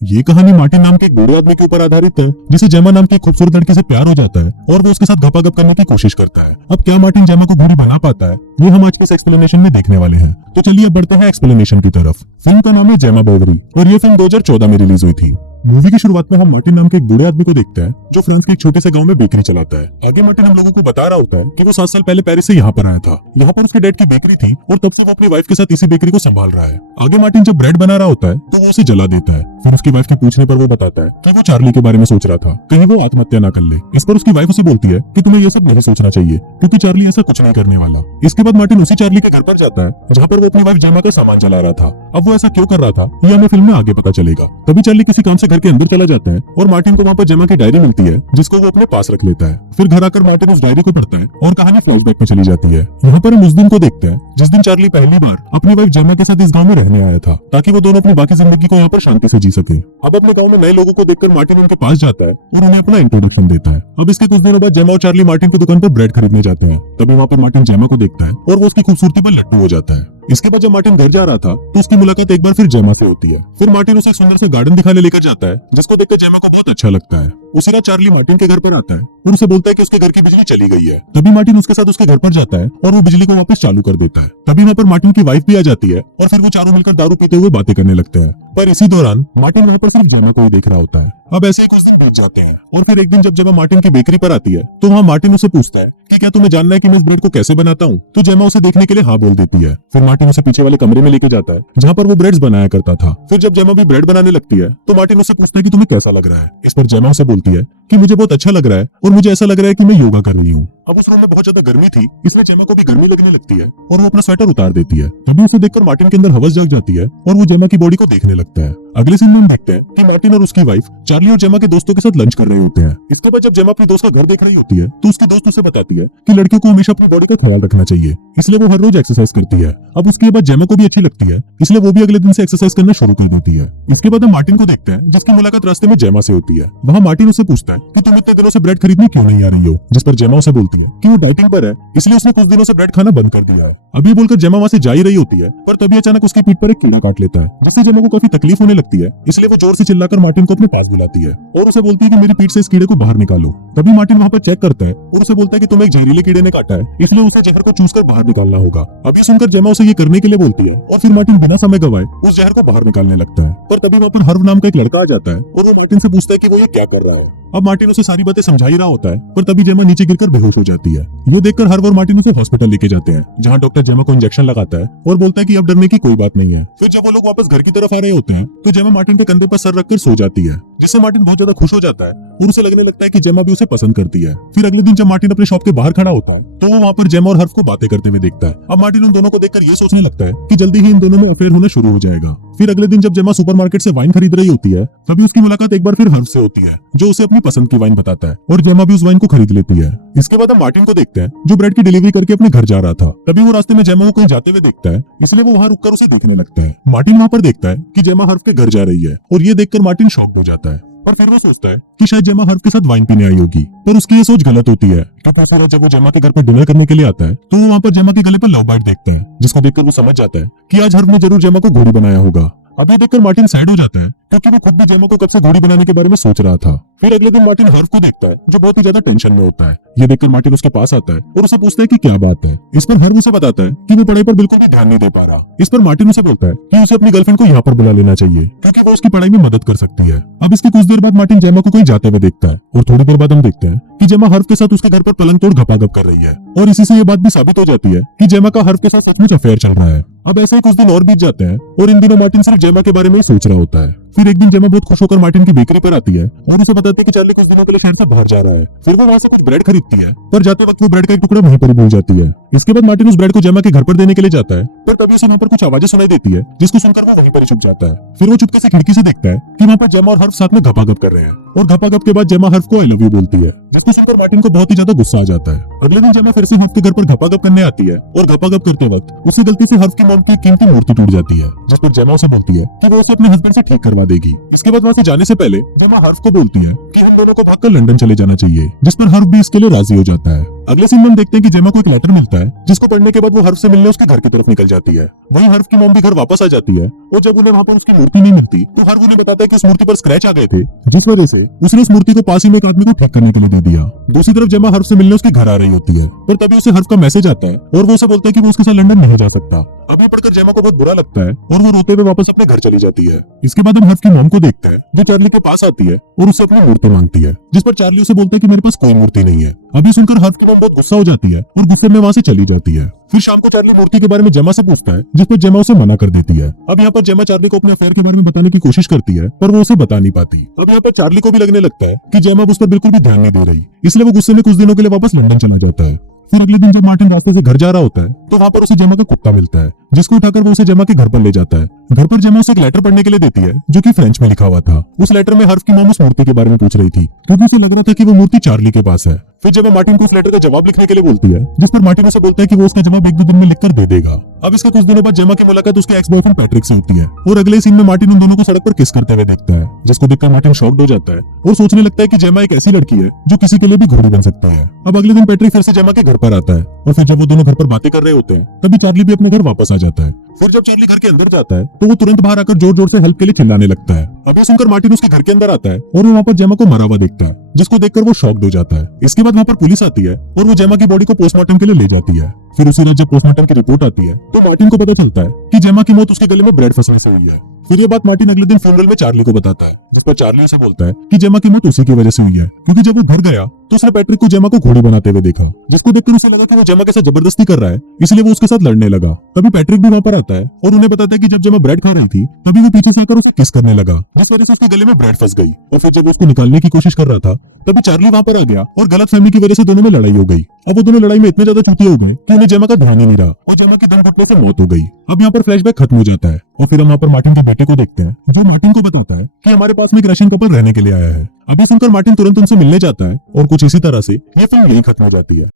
ये कहानी मार्टिन नाम के एक बूढ़े आदमी के ऊपर आधारित है जिसे जेमा नाम की एक खूबसूरत लड़की से प्यार हो जाता है और वो उसके साथ घपाघप करने की कोशिश करता है। अब क्या मार्टिन जेमा को घोड़ी बना पाता है, ये हम आज के इस एक्सप्लेनेशन में देखने वाले हैं। तो चलिए अब बढ़ते हैं एक्सप्लेनेशन की तरफ। फिल्म का नाम है जेमा बोवरी और ये फिल्म 2014 में रिलीज हुई थी। मूवी की शुरुआत में हम मार्टिन नाम के एक बूढ़े आदमी को देखते हैं जो फ्रांस के एक छोटे से गांव में बेकरी चलाता है। आगे मार्टिन हम लोगों को बता रहा होता है कि वो 7 साल पहले पेरिस से यहाँ पर आया था। यहाँ पर उसके डैड की बेकरी थी और तब से वो अपनी वाइफ के साथ इसी बेकरी को संभाल रहा है। आगे मार्टिन जब ब्रेड बना रहा होता है तो वो उसे जला देता है। फिर उसकी वाइफ के पूछने पर वो बताता है कि वो चार्ली के बारे में सोच रहा था, कहीं वो आत्महत्या ना कर ले। इस पर उसकी वाइफ उसे बोलती है कि तुम्हें ये सब नहीं सोचना चाहिए क्योंकि चार्ली ऐसा कुछ नहीं करने वाला। इसके बाद मार्टिन उसी चार्ली के घर पर जाता है जहाँ पर वो अपनी वाइफ जेमा का सामान जला रहा था। अब वो ऐसा क्यों कर रहा था ये हमें फिल्म में आगे पता चलेगा। तभी चार्ली किसी काम से घर के अंदर चला जाता है और मार्टिन को वहाँ पर जेमा की डायरी मिलती है जिसको वो अपने पास रख लेता है। फिर घर आकर मार्टिन उस डायरी को पढ़ता है और कहानी फ्लैशबैक में चली जाती है। यहाँ पर हम उस दिन को देखते हैं जिस दिन चार्ली पहली बार अपनी वाइफ जेमा के साथ इस गाँव में रहने आया था ताकि वो दोनों अपनी बाकी जिंदगी को यहाँ पर शांति से जी सके। अब अपने गाँव में नए लोगों को देखकर मार्टिन उनके पास जाता है और उन्हें अपना इंट्रोडक्शन देता है। अब इसके कुछ दिनों बाद जेमा और चार्ली मार्टिन की दुकान पर ब्रेड खरीदने जाते हैं। तभी वहाँ पर मार्टिन जेमा को देखता है और वो उसकी खूबसूरती पर लट्टू हो जाता है। इसके बाद जब मार्टिन घर जा रहा था तो उसकी मुलाकात एक बार फिर जेमा से होती है। फिर मार्टिन उसे सुंदर से गार्डन दिखाने लेकर जाता है जिसको देखकर जेमा को बहुत अच्छा लगता है। उसी रात चार्ली मार्टिन के घर पर आता है और उसे बोलता है कि उसके घर की बिजली चली गई है। तभी मार्टिन उसके साथ उसके घर पर जाता है और वो बिजली को वापस चालू कर देता है। तभी वहाँ पर मार्टिन की वाइफ भी आ जाती है और फिर वो चारों मिलकर दारू पीते हुए बातें करने लगते हैं। पर इसी दौरान मार्टिन वहाँ पर सिर्फ जेमा को ही देख रहा होता है। अब ऐसे ही कुछ दिन बीत जाते हैं और फिर एक दिन जब जेमा मार्टिन की बेकरी पर आती है तो वहाँ मार्टिन उसे पूछता है कि क्या तुम्हें जानना है कि मैं इस ब्रेड को कैसे बनाता हूँ। तो जेमा उसे देखने के लिए हाँ बोल देती है। फिर मार्टिन उसे पीछे वाले कमरे में लेके जाता है जहाँ पर वो ब्रेड्स बनाया करता था। फिर जब जेमा भी ब्रेड बनाने लगती है तो मार्टिन उससे पूछता है कि तुम्हें कैसा लग रहा है। इस पर जेमा उसे बोलती है कि मुझे बहुत अच्छा लग रहा है और मुझे ऐसा लग रहा है कि मैं योगा कर रही हूँ। अब उस रूम में बहुत ज्यादा गर्मी थी इसलिए जेमा को भी गर्मी लगने लगती है और वो अपना स्वेटर उतार देती है। तभी उसे देखकर मार्टिन के अंदर हवस जाग जाती है और वो जेमा की बॉडी को देखने लगता है। अगले सीन में हम देखते हैं कि मार्टिन और उसकी वाइफ चार्ली और जेमा के दोस्तों के साथ लंच कर रहे होते हैं। इसके बाद जब जेमा अपने दोस्त का घर देख रही होती है तो उसके दोस्त उसे बताती है कि लड़कियों को हमेशा अपनी बॉडी का ख्याल रखना चाहिए, इसलिए वो हर रोज एक्सरसाइज करती है। अब उसके बाद जेमा को भी अच्छी लगती है इसलिए वो भी अगले दिन से एक्सरसाइज करना शुरू कर देती है। इसके बाद हम मार्टिन को देखते हैं जिसकी मुलाकात रास्ते में जेमा से होती है। वहाँ मार्टिन उससे पूछता है कि तुम इतने दिनों से ब्रेड खरीदने क्यों नहीं आ रही हो। जिस पर जेमा उसे बोलती है कि वो डाइटिंग पर है इसलिए उसने कुछ दिनों से ब्रेड खाना बंद कर दिया है। अभी बोलकर जेमा वहाँ से जा ही रही होती है पर तभी अचानक उसकी पीठ पर एक कीड़ा काट लेता है जिससे जेमा को काफी तकलीफ होने लगती है। इसलिए वो जोर से चिल्लाकर मार्टिन को अपने पास बुलाती है और उसे बोलती है कि मेरी पीठ से इस कीड़े को बाहर निकालो। तभी मार्टिन वहाँ पर चेक करता है और उसे बोलता है कि तुम्हें एक जहरीले कीड़े ने काटा है इसलिए उसे जहर को चूस कर बाहर निकालना होगा। अभी सुनकर जेमा उसे ये करने के लिए बोलती है और फिर मार्टिन बिना समय गवाए उस जहर को बाहर निकालने लगता है। पर तभी वहाँ पर हर्व नाम का एक लड़का आ जाता है और वो मार्टिन से पूछता है कि वो ये क्या कर रहा है। अब मार्टिन उसे सारी बातें समझा ही रहा होता है पर तभी जेमा नीचे गिरकर बेहोश हो जाती है। वो देखकर हर्व और मार्टिन उसे हॉस्पिटल लेके जाते हैं जहाँ डॉक्टर जेमा को इंजेक्शन लगाता है और बोलता है कि अब डरने की कोई बात नहीं है। फिर जब वो लोग वापस घर की तरफ आ रहे होते हैं तो जेमा मार्टिन के कंधे पर सर रखकर सो जाती है जिससे मार्टिन बहुत ज्यादा खुश हो जाता है और उसे लगने लगता है कि जेमा भी उसे पसंद करती है। फिर अगले दिन जब मार्टिन अपने शॉप के बाहर खड़ा होता है तो वो वहाँ पर जेमा और हर्व को बातें करते हुए देखता है। अब मार्टिन उन दोनों को देखकर ये सोचने लगता है कि जल्दी ही इन दोनों में अफेयर होना शुरू हो जाएगा। फिर अगले दिन जब जेमा सुपरमार्केट से वाइन खरीद रही होती है तभी उसकी मुलाकात एक बार फिर हर्व से होती है जो उसे अपनी पसंद की वाइन बताता है और जेमा भी उस वाइन को खरीद लेती है। इसके बाद हम मार्टिन को देखते हैं जो ब्रेड की डिलीवरी करके अपने घर जा रहा था। तभी वो रास्ते में जेमा को कहीं जाते हुए देखता है इसलिए वो वहाँ रुककर उसे देखने लगता है। मार्टिन वहाँ पर देखता है कि जेमा हर्व के घर जा रही है और ये देखकर मार्टिन शॉक्ड हो जाता है और फिर वो सोचता है कि शायद जेमा हर्व के साथ वाइन पीने आई होगी। पर उसकी ये सोच गलत होती है क्योंकि फिर जब वो जेमा के घर पर डिनर करने के लिए आता है तो वो वहाँ पर जेमा के गले पर लव बाइट देखता है जिसको देखकर वो समझ जाता है कि आज हर्व ने जरूर जेमा को घोड़ी बनाया होगा। अब ये देखकर मार्टिन सैड हो जाता है क्योंकि वो खुद भी जेमा को कब से घोड़ी बनाने के बारे में सोच रहा था। फिर अगले दिन मार्टिन हर्व को देखता है जो बहुत ही ज्यादा टेंशन में होता है। ये देखकर मार्टिन उसके पास आता है और उसे पूछता है कि क्या बात है। इस पर हर्व उसे बताता है कि वो पढ़ाई पर बिल्कुल भी ध्यान नहीं दे पा रहा। इस पर मार्टिन उसे बोलता है कि उसे अपनी गर्लफ्रेंड को यहाँ पर बुला लेना चाहिए क्योंकि वो उसकी पढ़ाई में मदद कर सकती है। अब इसके कुछ देर बाद मार्टिन जेमा को कहीं जाते हुए देखता है और थोड़ी देर बाद हम देखते हैं कि जेमा हर्व के साथ उसके घर पर पलंग तोड़ घपाघप कर रही है और इसी से ये बात भी साबित हो जाती है कि जेमा का हर्व के साथ सचमुच अफेयर चल रहा है। अब ऐसे ही कुछ दिन और बीत जाते हैं और इन दिनों मार्टिन सिर्फ जेमा के बारे में ही सोच रहा होता है। फिर एक दिन जेमा बहुत खुश होकर मार्टिन की बेकरी पर आती है और उसे बताती है कि चार्ली कुछ दिनों के लिए शहर से बाहर जा रहा है। फिर वो वहाँ से कुछ ब्रेड खरीदती है पर जाते वक्त वो ब्रेड का एक टुकड़ा वहीं पर भूल जाती है। इसके बाद मार्टिन उस ब्रेड को जेमा के घर पर देने के लिए जाता है पर तभी उसे वहाँ पर कुछ आवाजें सुनाई देती है जिसको सुनकर वो वहीं पर चुप जाता है। फिर वो चुपके से खिड़की से देखता है कि वहाँ पर जेमा और हर्व साथ में घपाघप कर रहे हैं और घपाघप के बाद जेमा हर्व को आई लव यू बोलती है जिसको सुनकर मार्टिन को बहुत ही ज्यादा गुस्सा आ जाता है। अगले दिन जेमा फिर से हर्व के घर पर घपाघप करने आती है और घपाघप करते वक्त उसे गलती से हर्व की मॉम की कीमती मूर्ति टूट जाती है जिस पर जेमा उसे बोलती है कि वो उसे अपने हस्बैंड से ठीक करवा देगी। इसके बाद वहाँ से जाने से पहले जेमा हर्व को बोलती है कि हम दोनों को भागकर लंदन चले जाना चाहिए जिस पर हर्व भी इसके लिए राजी हो जाता है। अगले सीन में हम देखते हैं कि जेमा को एक लेटर मिलता है जिसको पढ़ने के बाद वो हर्फ से मिलने उसके घर की तरफ निकल जाती है। वहीं हर्फ की मॉम भी घर वापस आ जाती है और जब उन्हें वहां पर उसकी मूर्ति नहीं मिलती तो हर्फ उन्हें बताता है कि उस मूर्ति पर स्क्रैच आ गए थे, जिस वजह से उसने उस मूर्ति को पास ही में एक आदमी को ठीक करने के लिए दे दिया। दूसरी तरफ जेमा हर्फ से मिलने उसके घर आ रही होती है, पर तभी उसे हर्फ का मैसेज आता है और वो उसे बोलता है कि वो उसके साथ लंदन नहीं जा सकता। अब ये पढ़कर जेमा को बहुत बुरा लगता है और वो रोते हुए वापस अपने घर चली जाती है। इसके बाद हम हर्फ की मॉम को देखते हैं जो चार्ली के पास आती है और उससे अपनी मूर्ति मांगती है, जिस पर चार्ली उसे बोलता है कि मेरे पास कोई मूर्ति नहीं है। अभी सुनकर हर्फ की मॉम बहुत गुस्सा हो जाती है और गुस्से में वहां से चली जाती है। फिर शाम को चार्ली मूर्ति के बारे में जेमा से पूछता है, जिस पर जेमा उसे मना कर देती है। अब यहाँ पर जेमा चार्ली को अपने अफेयर के बारे में बताने की कोशिश करती है, पर वो उसे बता नहीं पाती। अब यहाँ पर चार्ली को भी लगने लगता है कि जेमा अब उस पर बिल्कुल भी ध्यान नहीं दे रही, इसलिए वो गुस्से में कुछ दिनों के लिए वापस लंदन चला जाता है। फिर अगले दिन जब मार्टिन रास्ते से घर जा रहा होता है तो वहां पर उसे जेमा का कुत्ता मिलता है, जिसको उठाकर वो उसे जेमा के घर पर ले जाता है। घर पर जेमा उसे एक लेटर पढ़ने के लिए देती है जो कि फ्रेंच में लिखा हुआ था। उस लेटर में हर्फ की मॉम उस मूर्ति के बारे में पूछ रही थी क्योंकि उसे लग रहा था कि वो मूर्ति चार्ली के पास है। फिर जेमा मार्टिन को उस लेटर का जवाब लिखने के लिए बोलती है, जिस पर मार्टिन उसे बोलता है कि वो उसका जवाब 1-2 दिन में लिखकर दे देगा। अब इसके कुछ दिनों बाद जेमा की मुलाकात उसके एक्स बॉयफ्रेंड पैट्रिक से होती है और अगले सीन में मार्टिन उन दोनों को सड़क पर किस करते हुए देखता है, जिसको देखकर मार्टिन शॉक्ड हो जाता है और सोचने लगता है कि जेमा एक ऐसी लड़की है जो किसी के लिए भी घोड़ी बन सकता है। अब अगले दिन पैट्रिक फिर से जेमा के घर पर आता है और फिर जब वो दोनों घर पर बातें कर रहे होते हैं तभी चार्ली भी अपने घर वापस आ जाता है। फिर जब चार्ली घर के अंदर जाता है तो वो तुरंत बाहर आकर जोर जोर से हेल्प के लिए चिल्लाने लगता है। अब ये सुनकर मार्टिन उसके घर के अंदर आता है और वो वहाँ पर जेमा को मरा हुआ देखता है, जिसको देखकर वो शॉक्ड हो जाता है। इसके बाद वहाँ पर पुलिस आती है और वो जेमा की बॉडी को पोस्टमार्टम के लिए ले जाती है। फिर उसी रात जब पोस्टमार्टम की रिपोर्ट आती है तो मार्टिन को पता चलता है कि जेमा की मौत उसके गले में ब्रेड फंसने से हुई है। फिर ये बात मार्टिन अगले दिन फ्यूनरल में चार्ली को बताता है, जिस पर चार्ली उसे बोलता है कि जेमा की मौत उसी की वजह से हुई है, क्योंकि जब वो घर गया तो उसने पैट्रिक को जेमा को घोड़ी बनाते हुए देखा, जिसको देखकर उसे लगा कि वो जेमा के साथ जबरदस्ती कर रहा है, इसलिए वो उसके साथ लड़ने लगा। तभी पैट्रिक भी वहां पर आता है और उन्हें बताता है कि जब जेमा ब्रेड खा रही थी तभी वो पीछे से आकर उसे किस करने लगा, जिस वजह से उसके गले में ब्रेड फंस गई। और फिर जब वो उसको निकालने की कोशिश कर रहा था तभी चार्ली वहां पर आ गया और गलतफहमी की वजह से दोनों में लड़ाई हो गई। अब वो दोनों लड़ाई में इतने ज्यादा चूतिए हो गए कि उन्हें जेमा का ध्यान ही नहीं रहा और जेमा की दम घुटने से मौत हो गई। अब यहाँ पर फ्लैशबैक खत्म हो जाता है और फिर हम यहाँ पर मार्टिन के बेटे को देखते हैं जो मार्टिन को बताता है कि हमारे पास में एक रशियन कपल रहने के लिए आया है। अभी सुनकर मार्टिन तुरंत उनसे मिलने जाता है और कुछ इसी तरह से ये फिल्म यही खत्म हो जाती है।